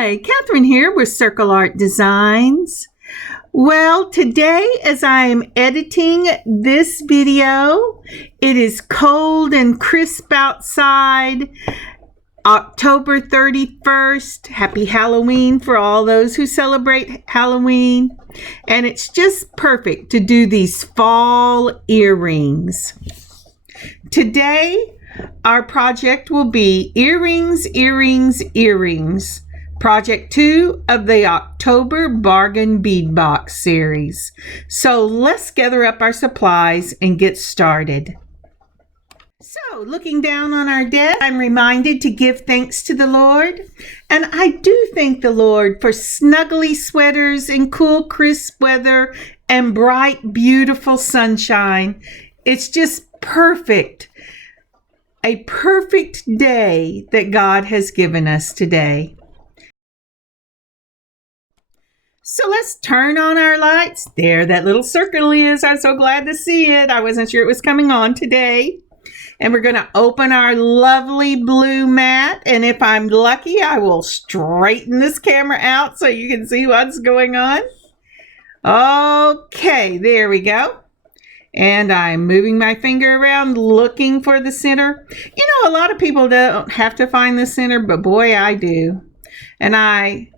Hi, Kathryn here with Circle Art Designs. Well, today as I am editing this video, it is cold and crisp outside, October 31st. Happy Halloween for all those who celebrate Halloween. And it's just perfect to do these fall earrings. Today, our project will be earrings, earrings, earrings. Project 2 of the October Bargain Bead Box series. So let's gather up our supplies and get started. So looking down on our desk, I'm reminded to give thanks to the Lord. And I do thank the Lord for snuggly sweaters in cool, crisp weather and bright, beautiful sunshine. It's just perfect. A perfect day that God has given us today. So let's turn on our lights. There, that little circle is. I'm so glad to see it. I wasn't sure it was coming on today. And we're going to open our lovely blue mat. And if I'm lucky, I will straighten this camera out so you can see what's going on. Okay, there we go. And I'm moving my finger around looking for the center. You know, a lot of people don't have to find the center, but boy, I do. And I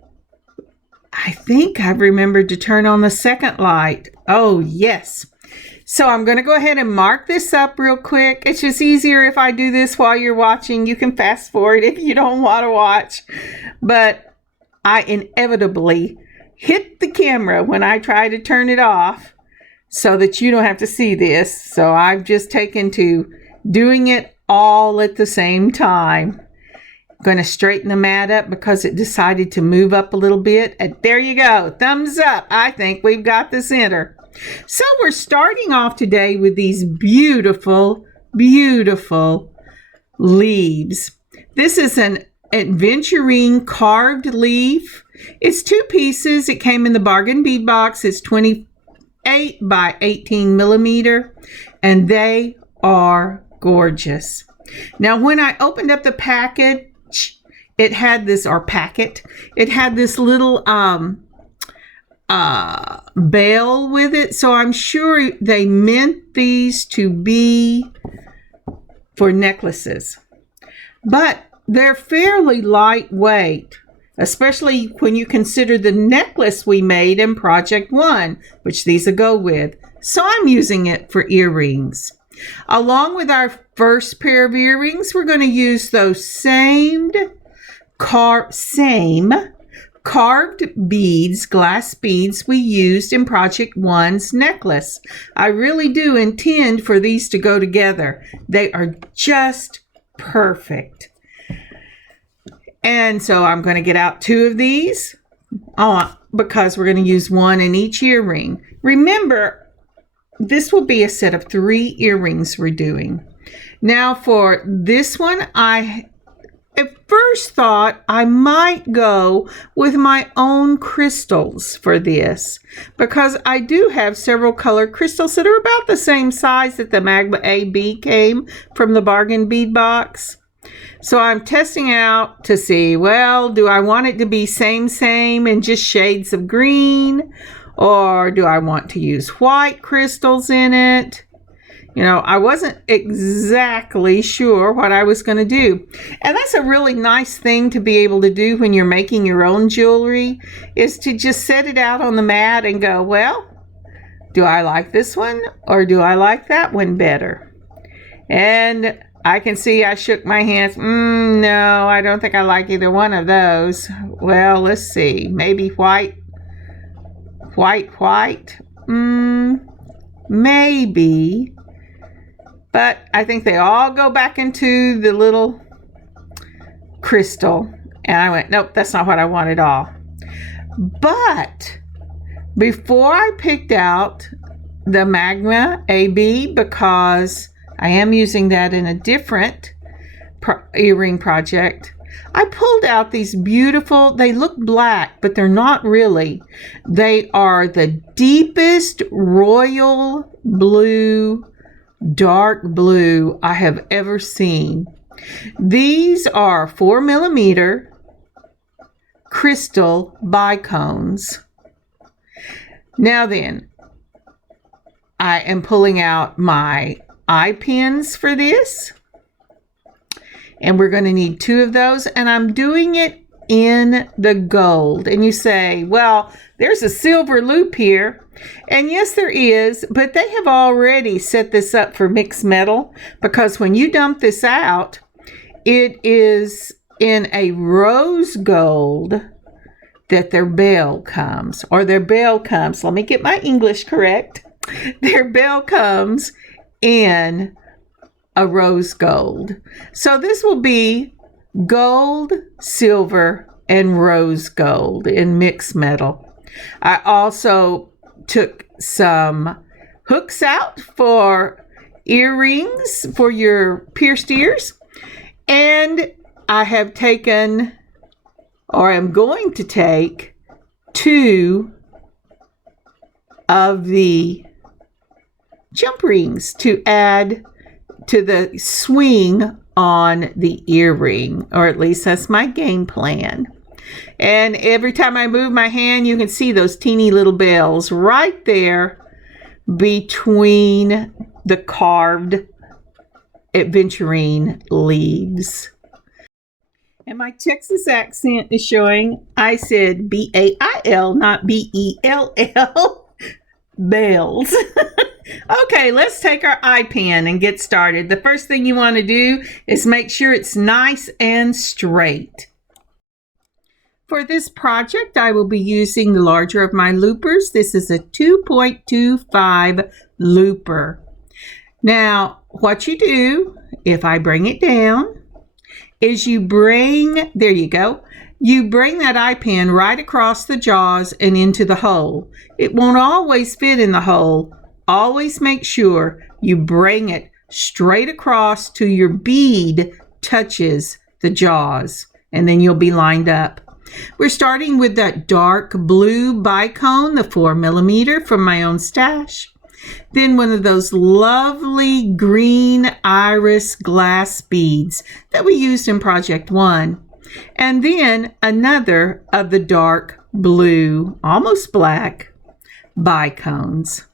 think I've remembered to turn on the second light. Oh, yes. So I'm going to go ahead and mark this up real quick. It's just easier if I do this while you're watching. You can fast forward if you don't want to watch. But I inevitably hit the camera when I try to turn it off so that you don't have to see this. So I've just taken to doing it all at the same time. Going to straighten the mat up because it decided to move up a little bit. And there you go. Thumbs up. I think we've got the center. So we're starting off today with these beautiful, beautiful leaves. This is an aventurine carved leaf. It's 2 pieces. It came in the bargain bead box. It's 28 by 18 millimeter. And they are gorgeous. Now, when I opened up the packet, it had this, or packet, it had this little bell with it. So I'm sure they meant these to be for necklaces. But they're fairly lightweight, especially when you consider the necklace we made in Project 1, which these will go with. So I'm using it for earrings. Along with our first pair of earrings, we're going to use those same carved beads, glass beads we used in Project 1's necklace. I really do intend for these to go together. They are just perfect. And so I'm going to get out 2 of these because we're going to use 1 in each earring. Remember, this will be a set of 3 earrings we're doing. Now for this one, I at first thought I might go with my own crystals for this because I do have several color crystals that are about the same size that the Magma AB came from the bargain bead box. So I'm testing out to see, well, do I want it to be same and just shades of green, or do I want to use white crystals in it? You know, I wasn't exactly sure what I was going to do. And that's a really nice thing to be able to do when you're making your own jewelry, is to just set it out on the mat and go, well, do I like this one or do I like that one better? And I can see I shook my hands. No, I don't think I like either one of those. Well, let's see. Maybe white. Maybe. But I think they all go back into the little crystal. And I went, nope, that's not what I want at all. But before I picked out the Magma AB, because I am using that in a different earring project, I pulled out these beautiful, they look black, but they're not really. They are the deepest royal blue, dark blue I have ever seen. These are 4 millimeter crystal bicones. Now then, I am pulling out my eye pins for this. And we're going to need 2 of those. And I'm doing it in the gold. And you say, well, there's a silver loop here. And yes, there is. But they have already set this up for mixed metal. Because when you dump this out, it is in a rose gold that their bell comes. Or their bell comes. Let me get my English correct. Their bell comes in a rose gold. So this will be gold, silver, and rose gold in mixed metal. I also took some hooks out for earrings for your pierced ears. And I have taken, or I'm going to take, 2 of the jump rings to add to the swing on the earring, or at least that's my game plan. And every time I move my hand, you can see those teeny little bells right there between the carved aventurine leaves. And my Texas accent is showing. I said B-A-I-L, not B-E-L-L. Bells. Okay, let's take our eye pen and get started. The first thing you want to do is make sure it's nice and straight. For this project, I will be using the larger of my loopers. This is a 2.25 looper. Now, what you do, if I bring it down, is you bring, there you go, you bring that eye pin right across the jaws and into the hole. It won't always fit in the hole. Always make sure you bring it straight across till your bead touches the jaws, and then you'll be lined up. We're starting with that dark blue bicone, the 4mm from my own stash. Then one of those lovely green iris glass beads that we used in Project 1. And then another of the dark blue, almost black, bicones.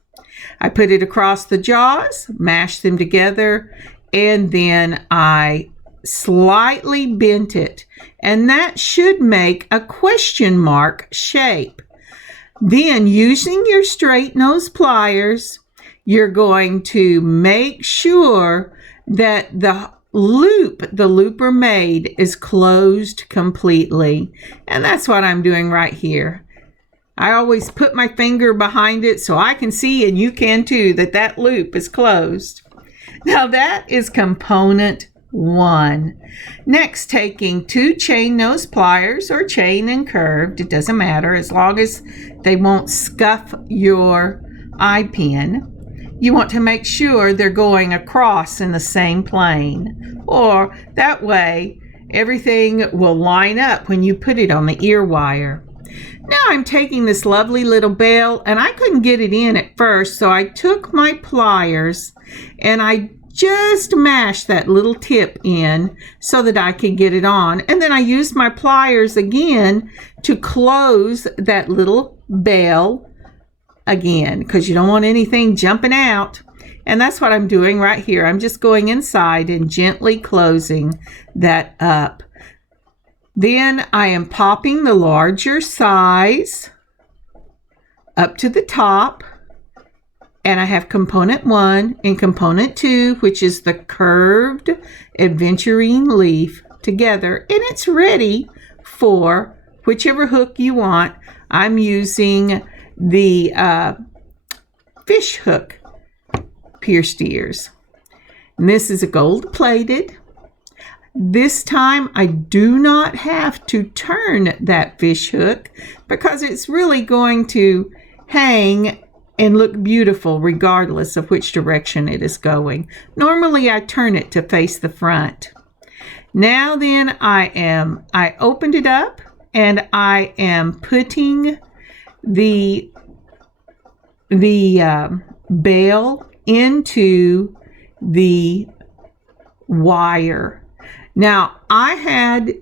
I put it across the jaws, mashed them together, and then I slightly bent it. And that should make a question mark shape. Then, using your straight nose pliers, you're going to make sure that the looper made is closed completely. And that's what I'm doing right here. I always put my finger behind it so I can see, and you can too, that loop is closed. Now that is component 1. Next, taking 2 chain nose pliers, or chain and curved, it doesn't matter as long as they won't scuff your eye pin. You want to make sure they're going across in the same plane, or that way everything will line up when you put it on the ear wire. Now I'm taking this lovely little bell, and I couldn't get it in at first, so I took my pliers and I just mashed that little tip in so that I could get it on. And then I used my pliers again to close that little bell again, because you don't want anything jumping out. And that's what I'm doing right here. I'm just going inside and gently closing that up. Then I am popping the larger size up to the top. And I have component 1 and component 2, which is the curved aventurine leaf, together. And it's ready for whichever hook you want. I'm using the fish hook pierced ears. And this is a gold plated. This time I do not have to turn that fish hook because it's really going to hang and look beautiful regardless of which direction it is going. Normally I turn it to face the front. Now then I opened it up and I am putting the bail into the wire. Now I had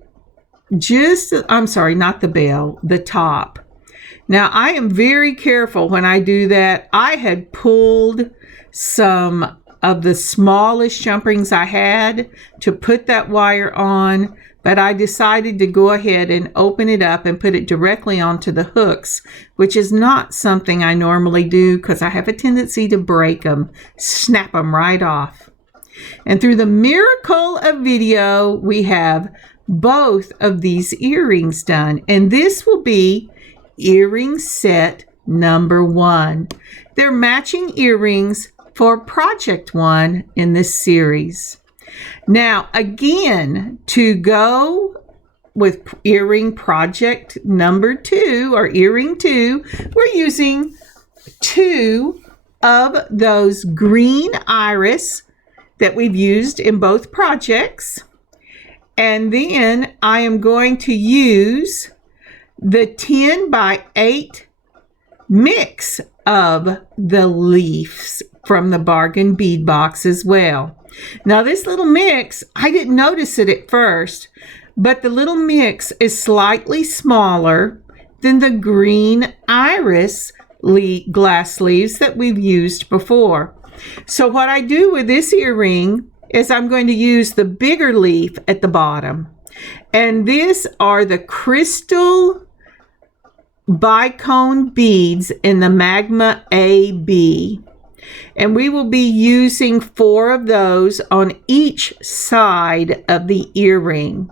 I'm sorry, not the bell, the top. Now, I am very careful when I do that. I had pulled some of the smallest jump rings I had to put that wire on, but I decided to go ahead and open it up and put it directly onto the hooks, which is not something I normally do because I have a tendency to break them, snap them right off. And through the miracle of video, we have both of these earrings done, and this will be earring set number 1. They're matching earrings for project 1 in this series. Now, again, to go with earring project number 2 or earring 2, we're using 2 of those green iris that we've used in both projects. And then I am going to use the 10 by 8 mix of the leaves from the bargain bead box as well. Now this little mix, I didn't notice it at first, but the little mix is slightly smaller than the green iris glass leaves that we've used before. So what I do with this earring is I'm going to use the bigger leaf at the bottom. And these are the crystal bicone beads in the Magma AB. And we will be using 4 of those on each side of the earring.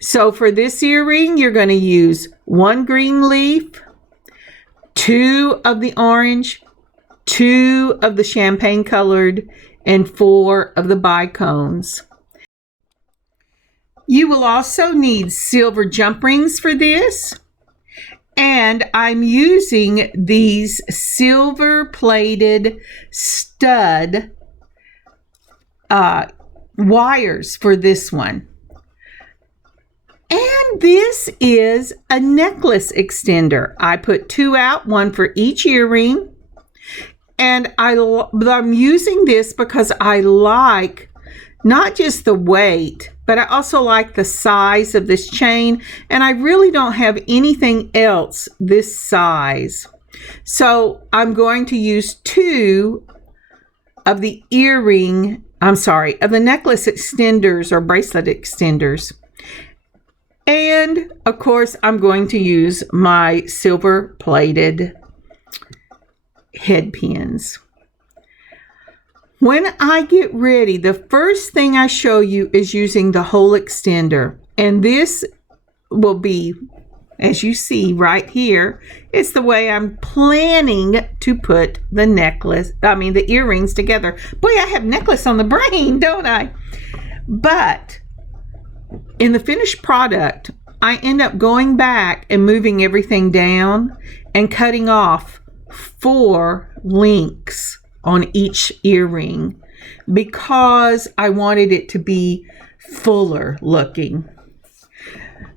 So for this earring, you're going to use 1 green leaf, 2 of the orange, 2 of the champagne colored, and 4 of the bicones. You will also need silver jump rings for this. And I'm using these silver plated stud wires for this one. And this is a necklace extender. I put 2 out, 1 for each earring. And I'm using this because I like not just the weight, but I also like the size of this chain, and I really don't have anything else this size. So I'm going to use 2 of the of the necklace extenders or bracelet extenders. And of course, I'm going to use my silver plated head pins. When I get ready, the first thing I show you is using the hole extender. And this will be, as you see right here, it's the way I'm planning to put the earrings together. Boy, I have necklace on the brain, don't I? But in the finished product, I end up going back and moving everything down and cutting off 4 links on each earring because I wanted it to be fuller looking.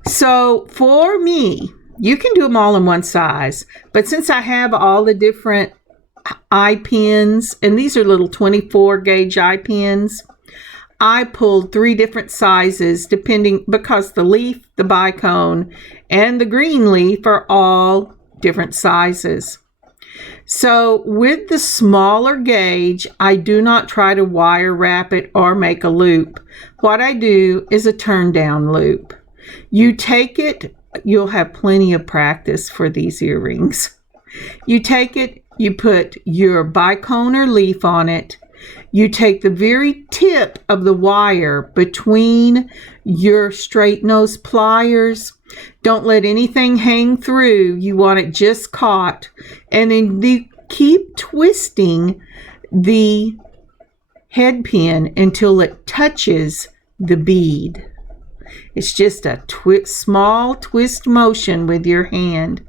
So for me, you can do them all in one size, but since I have all the different eye pins, and these are little 24 gauge eye pins, I pulled 3 different sizes because the leaf, the bicone, and the green leaf are all different sizes. So with the smaller gauge, I do not try to wire wrap it or make a loop. What I do is a turn down loop. You take it, you'll have plenty of practice for these earrings. You take it, you put your bicone or leaf on it. You take the very tip of the wire between your straight nose pliers. Don't let anything hang through. You want it just caught. And then you keep twisting the head pin until it touches the bead. It's just a small twist motion with your hand.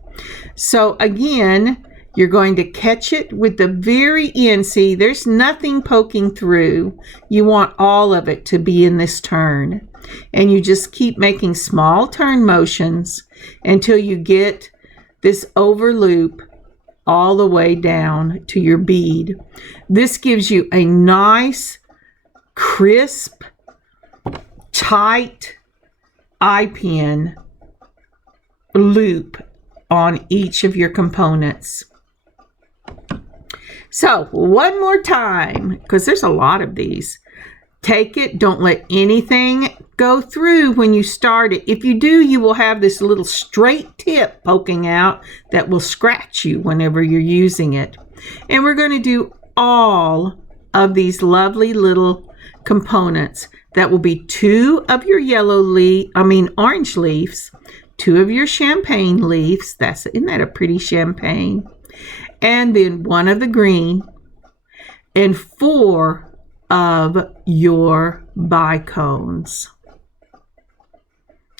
So again, you're going to catch it with the very end. See, there's nothing poking through. You want all of it to be in this turn. And you just keep making small turn motions until you get this over loop all the way down to your bead. This gives you a nice, crisp, tight, eye pin loop on each of your components. So one more time, because there's a lot of these. Take it, don't let anything go through when you start it. If you do, you will have this little straight tip poking out that will scratch you whenever you're using it. And we're going to do all of these lovely little components. That will be 2 of your orange leaves, 2 of your champagne leaves. Isn't that a pretty champagne? And then 1 of the green, and 4 of your bicones.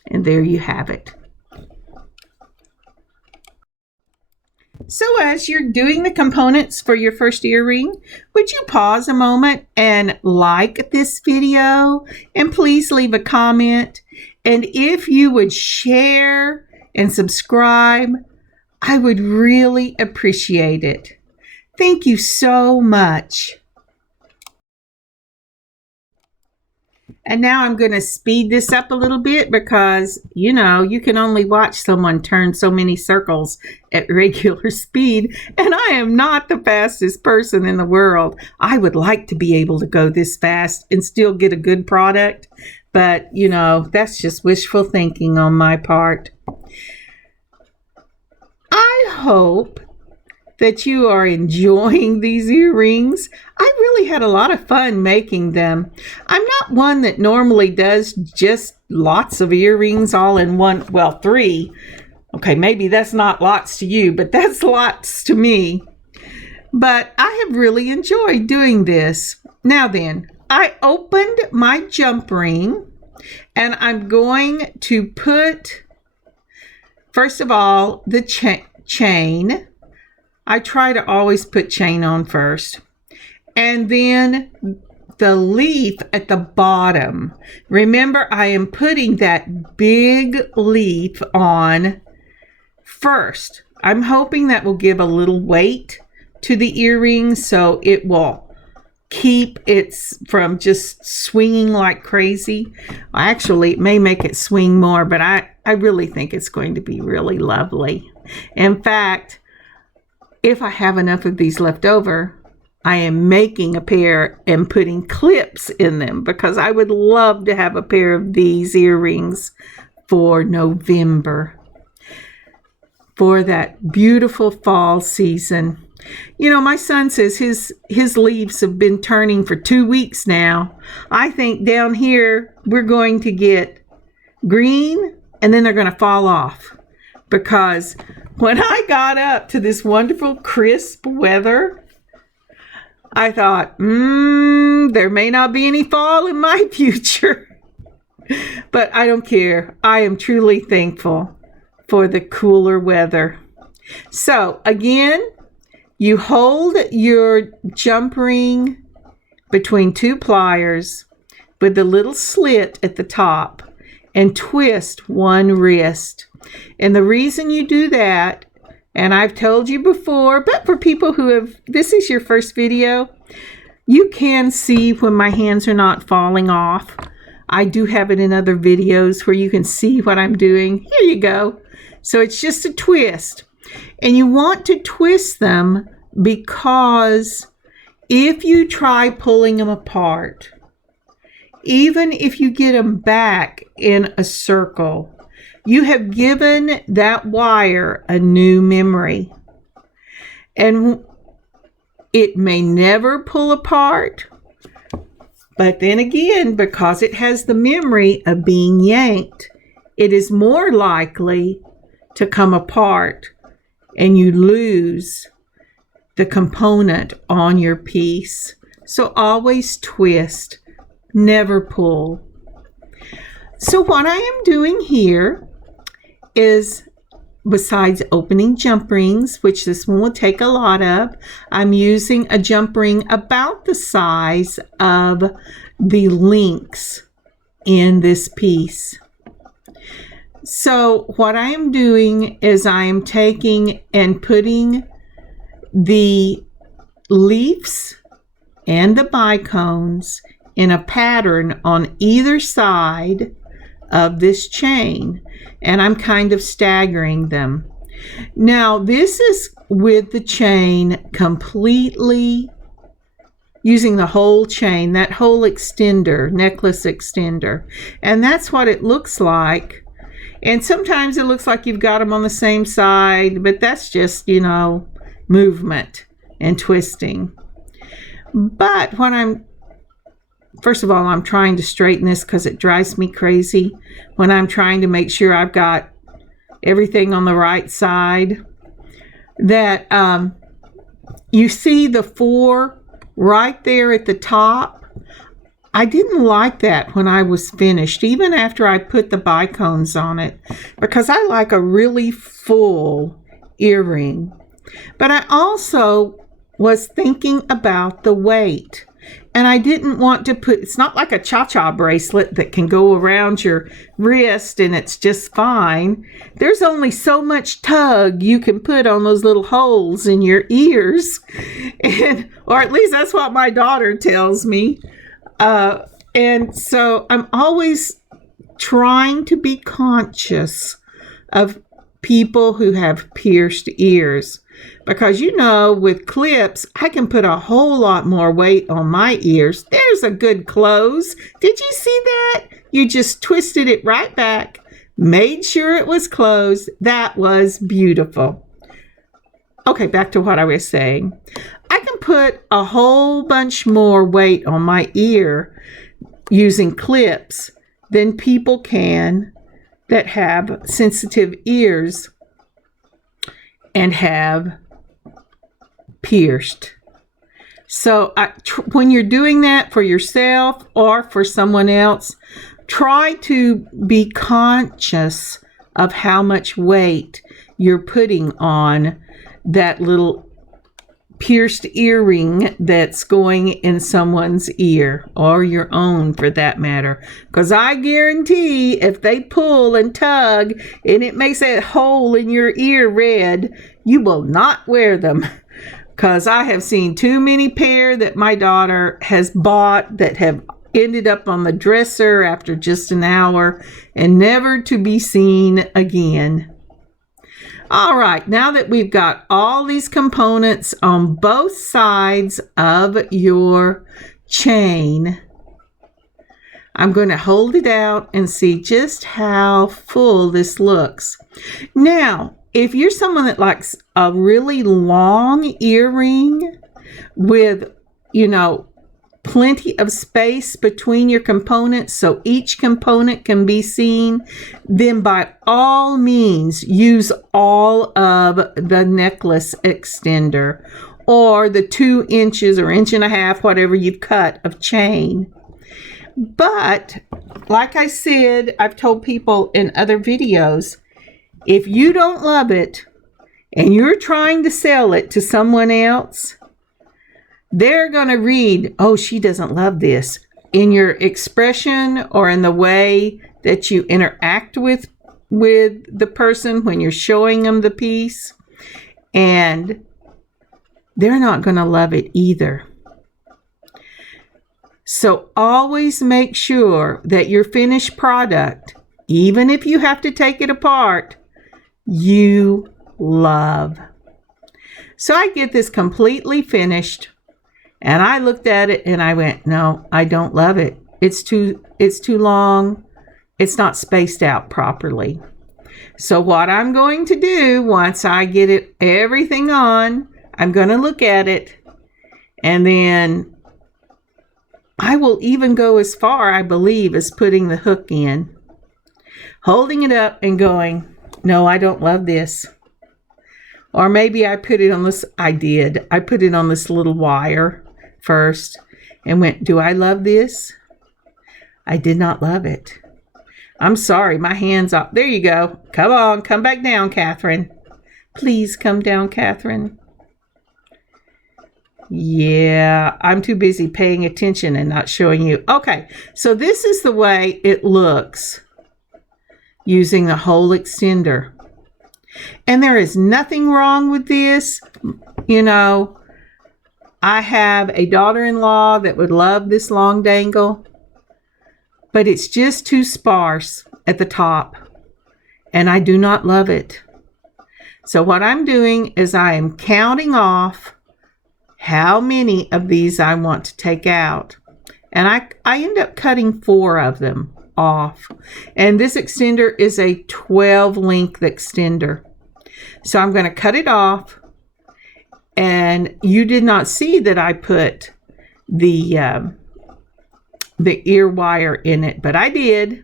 And there you have it. So as you're doing the components for your first earring, would you pause a moment and like this video? And please leave a comment. And if you would share and subscribe, I would really appreciate it. Thank you so much. And now I'm going to speed this up a little bit because, you can only watch someone turn so many circles at regular speed. And I am not the fastest person in the world. I would like to be able to go this fast and still get a good product. But, that's just wishful thinking on my part. I hope that you are enjoying these earrings. I really had a lot of fun making them. I'm not one that normally does just lots of earrings all in one, 3. Okay, maybe that's not lots to you, but that's lots to me. But I have really enjoyed doing this. Now then, I opened my jump ring and I'm going to put, first of all, the chain. I try to always put chain on first. And then the leaf at the bottom. Remember, I am putting that big leaf on first. I'm hoping that will give a little weight to the earring so it will keep it from just swinging like crazy. Actually, it may make it swing more, but I really think it's going to be really lovely. In fact, if I have enough of these left over, I am making a pair and putting clips in them because I would love to have a pair of these earrings for November, for that beautiful fall season. My son says his leaves have been turning for 2 weeks now. I think down here we're going to get green and then they're going to fall off, because when I got up to this wonderful crisp weather, I thought, there may not be any fall in my future. But I don't care. I am truly thankful for the cooler weather. So again, you hold your jump ring between 2 pliers with the little slit at the top and twist 1 wrist. And the reason you do that, and I've told you before, but for people this is your first video, you can see when my hands are not falling off. I do have it in other videos where you can see what I'm doing. Here you go. So it's just a twist. And you want to twist them because if you try pulling them apart, even if you get them back in a circle, you have given that wire a new memory. And it may never pull apart, but then again, because it has the memory of being yanked, it is more likely to come apart and you lose the component on your piece. So always twist, never pull. So what I am doing here is, besides opening jump rings, which this one will take a lot of, I'm using a jump ring about the size of the links in this piece. So what I am doing is I am taking and putting the leaves and the bicones in a pattern on either side of this chain, and I'm kind of staggering them. Now this is with the chain completely using the whole chain, that whole extender, necklace extender, and that's what it looks like. And sometimes it looks like you've got them on the same side, but that's just, movement and twisting. But when first of all, I'm trying to straighten this because it drives me crazy when I'm trying to make sure I've got everything on the right side, that you see the 4 right there at the top. I didn't like that when I was finished, even after I put the bicones on it, because I like a really full earring. But I also was thinking about the weight. And I didn't want to it's not like a cha-cha bracelet that can go around your wrist and it's just fine. There's only so much tug you can put on those little holes in your ears. Or at least that's what my daughter tells me. And so I'm always trying to be conscious of people who have pierced ears. Because with clips, I can put a whole lot more weight on my ears. There's a good close. Did you see that? You just twisted it right back, made sure it was closed. That was beautiful. Okay, back to what I was saying. I can put a whole bunch more weight on my ear using clips than people can that have sensitive ears and have pierced. So when you're doing that for yourself or for someone else, try to be conscious of how much weight you're putting on that little pierced earring that's going in someone's ear, or your own for that matter. Because I guarantee if they pull and tug and it makes that hole in your ear red, you will not wear them. Because I have seen too many pair that my daughter has bought that have ended up on the dresser after just an hour and never to be seen again. All right, now that we've got all these components on both sides of your chain, I'm going to hold it out and see just how full this looks. Now, if you're someone that likes a really long earring with, plenty of space between your components so each component can be seen, then by all means use all of the necklace extender or the 2 inches or 1.5 inches, whatever you've cut of chain. But like I said, I've told people in other videos, if you don't love it and you're trying to sell it to someone else, they're going to read, oh, she doesn't love this, in your expression or in the way that you interact with the person when you're showing them the piece. And they're not going to love it either. So always make sure that your finished product, even if you have to take it apart, you love. So I get this completely finished. And I looked at it and I went, no, I don't love it. It's too long. It's not spaced out properly. So what I'm going to do once I get everything on, I'm going to look at it, and then I will even go as far, I believe, as putting the hook in, holding it up and going, no, I don't love this. Or maybe I put it on this, I put it on this little wire first and went, do I love this? I did not love it. I'm sorry, my hand's up. There you go. Come on, come back down, Kathryn. Please come down, Kathryn. Yeah, I'm too busy paying attention and not showing you. Okay, so this is the way it looks using the whole extender. And there is nothing wrong with this. I have a daughter-in-law that would love this long dangle, but it's just too sparse. at the top, and I do not love it. So what I'm doing is I am counting off how many of these I want to take out. And I end up cutting 4 of them off. And this extender is a 12 length extender. So I'm going to cut it off. And you did not see that I put the ear wire in it, but I did.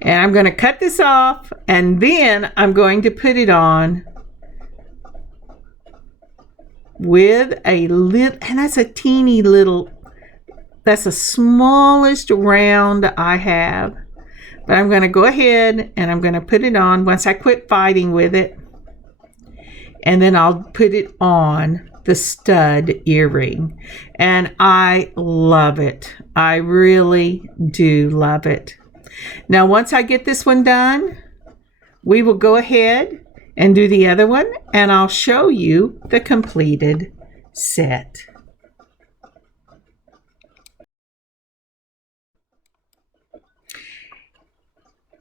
And I'm going to cut this off, and then I'm going to put it on with a little, and that's a teeny little, that's the smallest round I have. But I'm going to go ahead and I'm going to put it on once I quit fighting with it. And then I'll put it on the stud earring. And I love it. I really do love it. Now, once I get this one done, we will go ahead and do the other one, and I'll show you the completed set.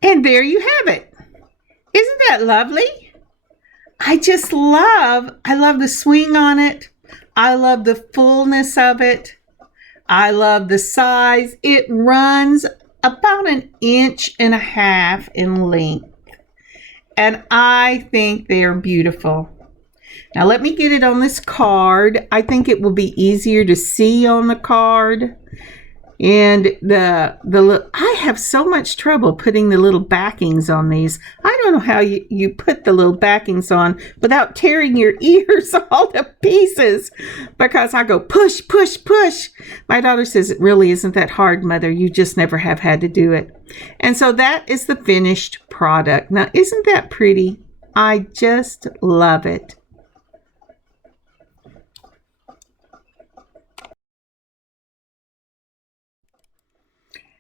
And there you have it. Isn't that lovely? I love the swing on it. I love the fullness of it. I love the size. It runs about 1.5 inches in length. And I think they're beautiful. Now let me get it on this card. I think it will be easier to see on the card. And I have so much trouble putting the little backings on these. I don't know how you put the little backings on without tearing your ears all to pieces, because I go push, push, push. My daughter says, it really isn't that hard, Mother. You just never have had to do it. And so that is the finished product. Now, isn't that pretty? I just love it.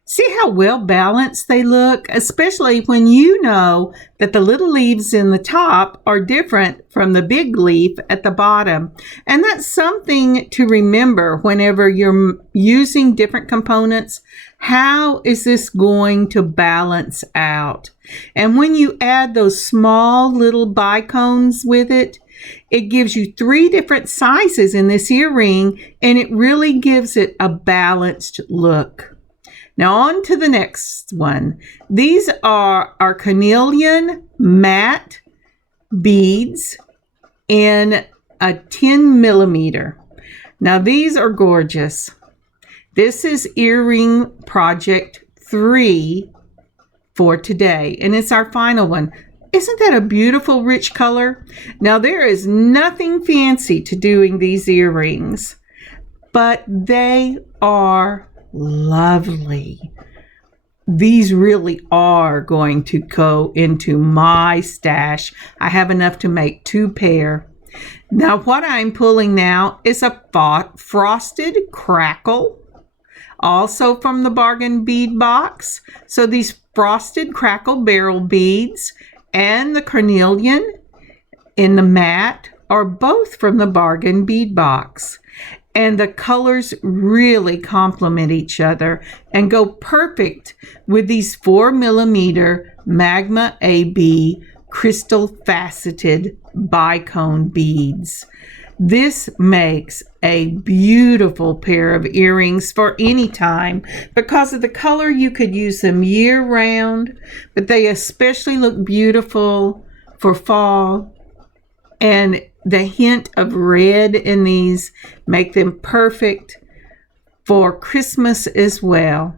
See how well balanced they look, especially when you know that the little leaves in the top are different from the big leaf at the bottom. And that's something to remember whenever you're using different components. How is this going to balance out? And when you add those small little bicones with it, it gives you 3 different sizes in this earring, and it really gives it a balanced look. Now on to the next one. These are our carnelian matte beads in a 10 millimeter. Now these are gorgeous. This is earring project 3 for today, and it's our final one. Isn't that a beautiful rich color? Now there is nothing fancy to doing these earrings, but they are lovely. These really are going to go into my stash. I have enough to make 2 pair. Now what I'm pulling now is a frosted crackle, also from the bargain bead box. So these frosted crackle barrel beads and the carnelian in the matte are both from the bargain bead box. And the colors really complement each other and go perfect with these 4 millimeter Magma AB crystal faceted bicone beads. This makes a beautiful pair of earrings for any time. Because of the color, you could use them year round, but they especially look beautiful for fall. And the hint of red in these make them perfect for Christmas as well.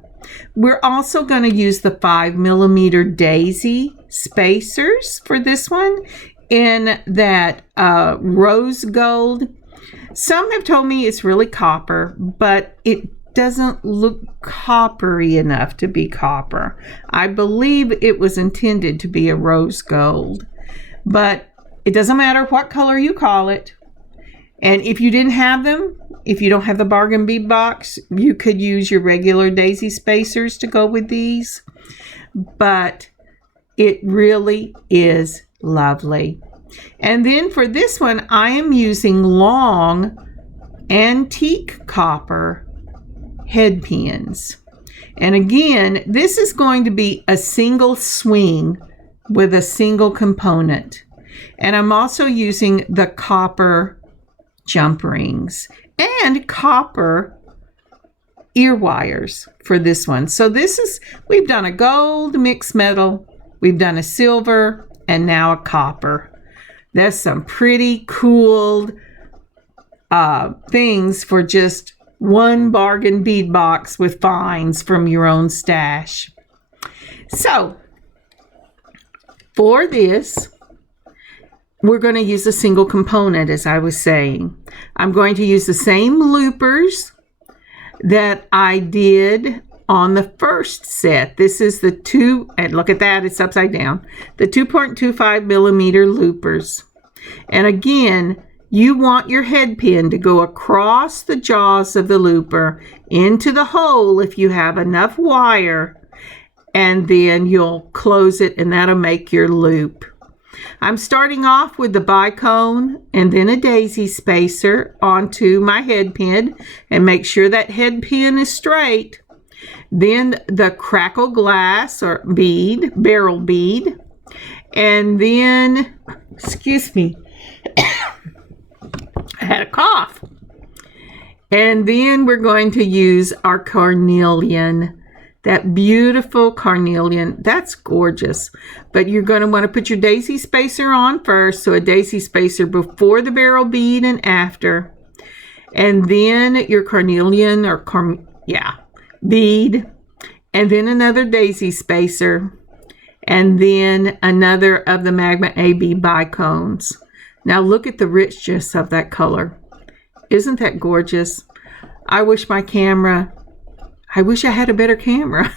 We're also going to use the 5 millimeter daisy spacers for this one in that rose gold. Some have told me it's really copper, but it doesn't look coppery enough to be copper. I believe it was intended to be a rose gold, but it doesn't matter what color you call it. And if you didn't have them, if you don't have the bargain bead box, you could use your regular daisy spacers to go with these. But it really is lovely. And then for this one, I am using long antique copper head pins. And again, this is going to be a single swing with a single component. And I'm also using the copper jump rings and copper ear wires for this one. So we've done a gold mixed metal, we've done a silver, and now a copper. That's some pretty cool things for just one bargain bead box with finds from your own stash. So for this, we're going to use a single component, as I was saying. I'm going to use the same loopers that I did on the first set. This is the and look at that, it's upside down. The 2.25 millimeter loopers. And again, you want your head pin to go across the jaws of the looper into the hole if you have enough wire, and then you'll close it and that'll make your loop. I'm starting off with the bicone and then a daisy spacer onto my head pin, and make sure that head pin is straight. Then the crackle glass or bead, barrel bead, and then, excuse me, I had a cough. And then we're going to use our carnelian. That beautiful carnelian, that's gorgeous. But you're going to want to put your daisy spacer on first. So a daisy spacer before the barrel bead and after. And then your carnelian or bead. And then another daisy spacer. And then another of the Magma AB bicones. Now look at the richness of that color. Isn't that gorgeous? I wish I had a better camera.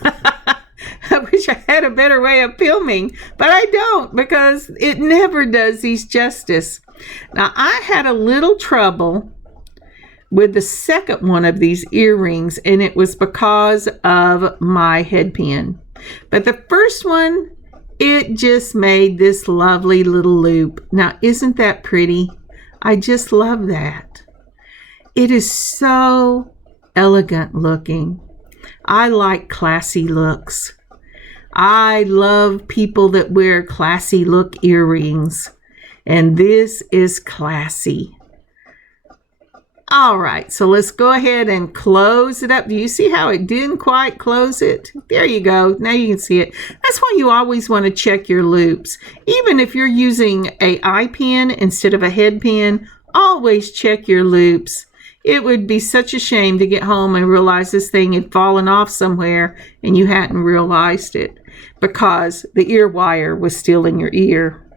I wish I had a better way of filming, but I don't, because it never does these justice. Now, I had a little trouble with the second one of these earrings, and it was because of my head pin. But the first one, it just made this lovely little loop. Now, isn't that pretty? I just love that. It is so elegant looking. I like classy looks. I love people that wear classy look earrings. And this is classy. All right, so let's go ahead and close it up. Do you see how it didn't quite close it? There you go. Now you can see it. That's why you always want to check your loops. Even if you're using an eye pin instead of a head pin, always check your loops. It would be such a shame to get home and realize this thing had fallen off somewhere and you hadn't realized it because the ear wire was still in your ear.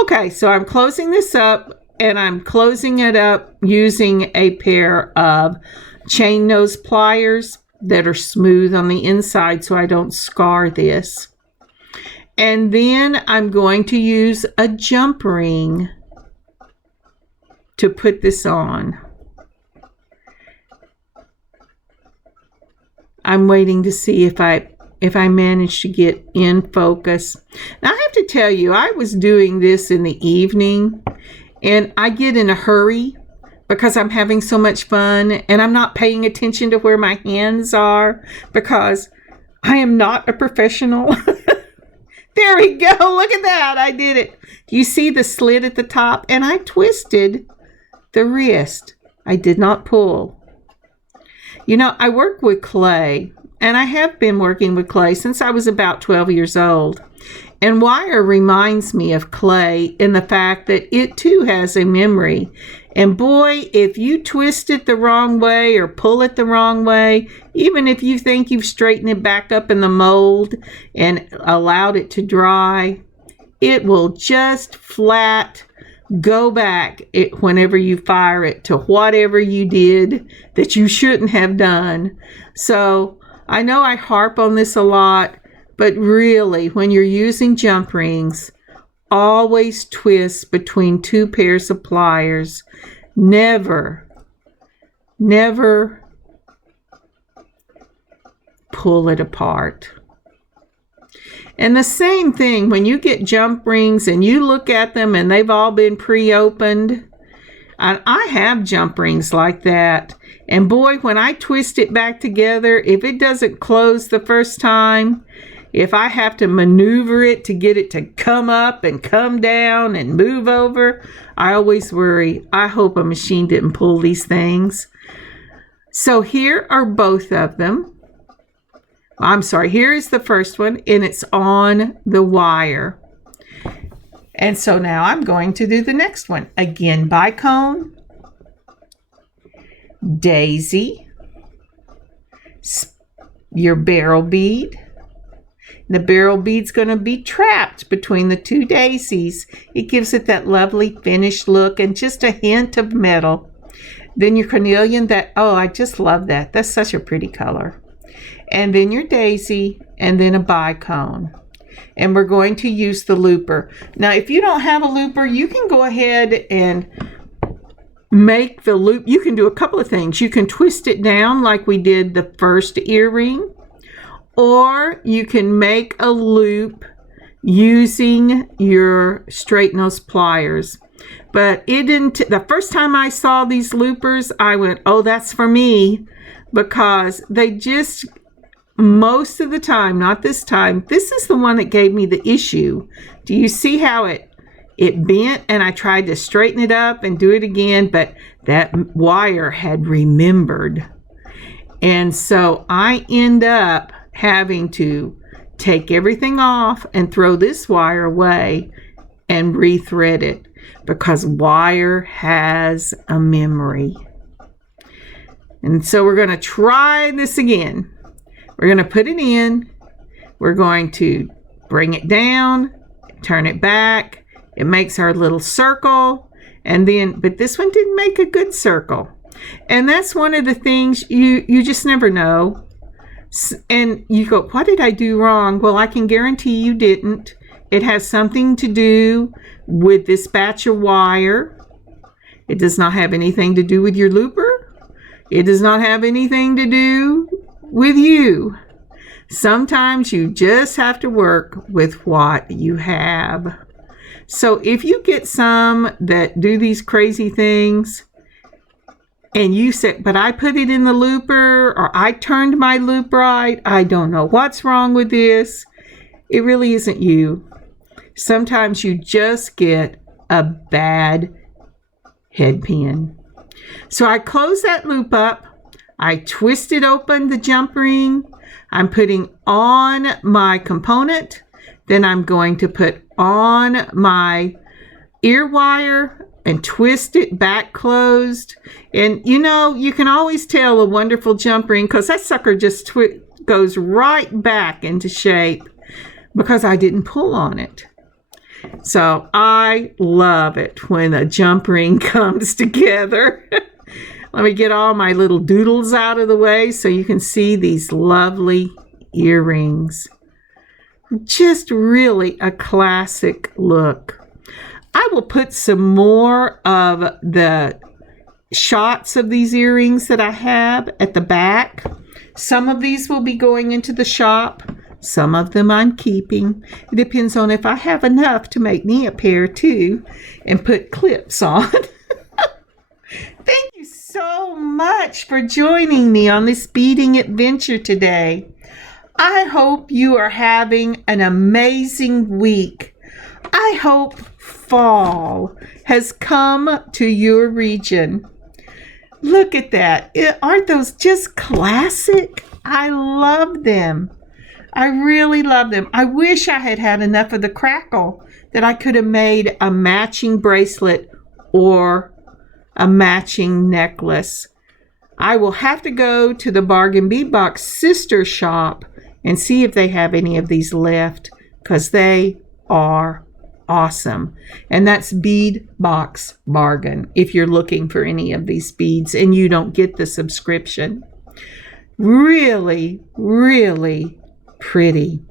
Okay, so I'm closing this up. And I'm closing it up using a pair of chain nose pliers that are smooth on the inside so I don't scar this. And then I'm going to use a jump ring to put this on. I'm waiting to see if I manage to get in focus. Now I have to tell you, I was doing this in the evening. And I get in a hurry because I'm having so much fun and I'm not paying attention to where my hands are because I am not a professional. There we go. Look at that. I did it. Do you see the slit at the top? And I twisted the wrist. I did not pull. You know, I work with clay, and I have been working with clay since I was about 12 years old. And wire reminds me of clay in the fact that it too has a memory. And boy, if you twist it the wrong way or pull it the wrong way, even if you think you've straightened it back up in the mold and allowed it to dry, it will just flat go back whenever you fire it to whatever you did that you shouldn't have done. So I know I harp on this a lot, but really, when you're using jump rings, always twist between two pairs of pliers. Never pull it apart. And the same thing, when you get jump rings and you look at them and they've all been pre-opened, And I have jump rings like that. And boy, when I twist it back together, if it doesn't close the first time, if I have to maneuver it to get it to come up and come down and move over, I always worry. I hope a machine didn't pull these things. So here are both of them. I'm sorry, here is the first one, and it's on the wire. And so now I'm going to do the next one. Again, bicone, daisy, your barrel bead. The barrel bead's going to be trapped between the two daisies. It gives it that lovely finished look and just a hint of metal. Then your cornelian, I just love that. That's such a pretty color. And then your daisy, and then a bicone. And we're going to use the looper. Now, if you don't have a looper, you can go ahead and make the loop. You can do a couple of things. You can twist it down like we did the first earring. Or you can make a loop using your straight nose pliers. But it didn't, the first time I saw these loopers, I went, oh, that's for me. Because they just, most of the time, not this time, this is the one that gave me the issue. Do you see how it bent, and I tried to straighten it up and do it again, but that wire had remembered. And so I end up having to take everything off and throw this wire away and rethread it, because wire has a memory. And so we're going to try this again. We're going to put it in. We're going to bring it down, turn it back. It makes our little circle. And then, but this one didn't make a good circle. And that's one of the things you just never know. And you go, what did I do wrong? Well, I can guarantee you didn't. It has something to do with this batch of wire. It does not have anything to do with your looper. It does not have anything to do with you. Sometimes you just have to work with what you have. So if you get some that do these crazy things, and you said, but I put it in the looper, or I turned my loop right, I don't know what's wrong with this. It really isn't you. Sometimes you just get a bad head pin. So I close that loop up. I twist it open, the jump ring. I'm putting on my component. Then I'm going to put on my ear wire and twist it back closed. And you know, you can always tell a wonderful jump ring because that sucker just goes right back into shape because I didn't pull on it. So I love it when a jump ring comes together. Let me get all my little doodles out of the way so you can see these lovely earrings. Just really a classic look. I will put some more of the shots of these earrings that I have at the back. Some of these will be going into the shop. Some of them I'm keeping. It depends on if I have enough to make me a pair too and put clips on. Thank you so much for joining me on this beading adventure today. I hope you are having an amazing week. I hope fall has come to your region. Look at that. Aren't those just classic? I love them. I really love them. I wish I had had enough of the crackle that I could have made a matching bracelet or a matching necklace. I will have to go to the Bargain Bead Box sister shop and see if they have any of these left, because they are awesome. And that's Bead Box Bargain if you're looking for any of these beads and you don't get the subscription. Really, really pretty.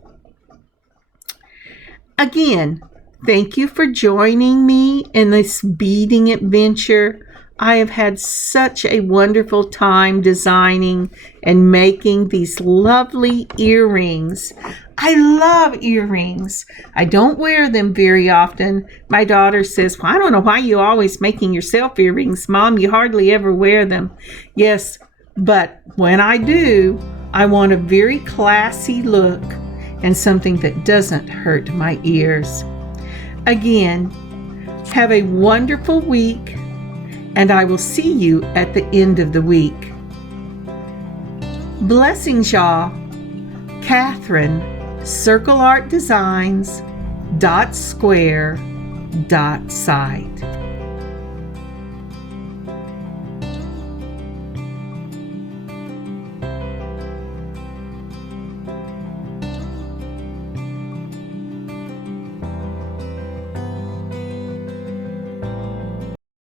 Again, thank you for joining me in this beading adventure. I have had such a wonderful time designing and making these lovely earrings. I love earrings. I don't wear them very often. My daughter says, well, I don't know why you're always making yourself earrings, Mom. You hardly ever wear them. Yes, but when I do, I want a very classy look and something that doesn't hurt my ears. Again, have a wonderful week, and I will see you at the end of the week. Blessings, y'all. Kathryn, circleartdesigns.square.site.